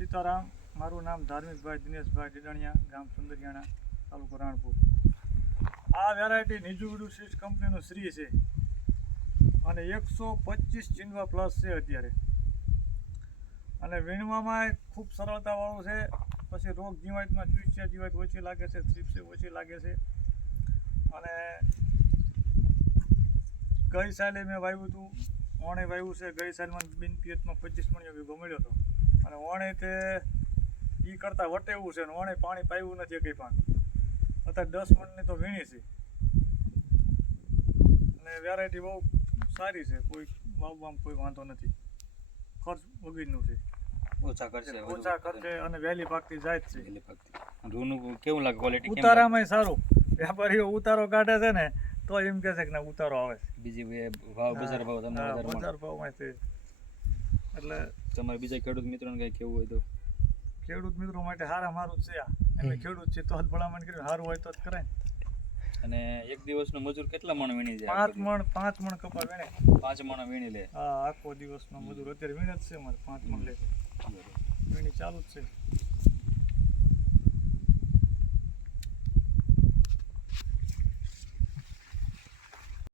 સીતારામ, મારું નામ ધાર્મિકભાઈ દિનેશભાઈ ડેડાણિયા, ગામ સુંદરિયાણા, તાલુકો રાણપુર. આ વેરાયટી નિજુગડુ સીડ્સ કંપનીનું શ્રી છે અને 125 જીનવા પ્લસ છે અત્યારે. અને વીણવામાં ખૂબ સરળતાવાળું છે. પછી રોગ જીવાતમાં ચૂસ્યા જીવાત ઓછી લાગે છે, થ્રીપ્સ ઓછી લાગે છે. અને ગઈ સાલે મેં વાવ્યું હતું, ઓણે વાવ્યું છે. ગઈ સાલમાં બિન પિયતમાં 25 મણનો વીઘો મળ્યો હતો. અને ઓણે તે એ કરતાં વટે એવું છે ને ઓણે પાણી પાયું નથી કંઈ પણ. અત્યારે 10 મણની તો વીણી છે. અને વેરાયટી બહુ સારી છે, કોઈ વાવવામાં કોઈ વાંધો નથી. ખર્ચ વગરનું છે, ઓછા ખર્ચે અને વહેલી પાકતી જાય જ છે. રૂનું કેવું લાગે ક્વોલિટી? ઉતારામાં સારું. વ્યાપારીઓ ઉતારો કાઢે છે ને તો એમ કહે છે કે ના ઉતારો આવે છે. બીજી ભાવ બજાર ભાવ તમને વધારે મળે? બજાર ભાવમાં છે. એટલે તમારે બીજા ખેડૂત મિત્રોને કંઈ કેવું હોય તો? ખેડૂત મિત્રો માટે સારું જ છે આ. એટલે ખેડૂત છે તો જ ભલામણ કર્યું, સારું હોય તો જ કરાય. અને એક દિવસનો મજૂર કેટલા મણ વીણી જાય? 5 મણ કપા વીણે. 5 મણ વીણી લે? હા, આખો દિવસનો મજૂર અત્યારે વીણે જ છે. અમારે 5 મણ લે છે. વીણી ચાલુ જ છે.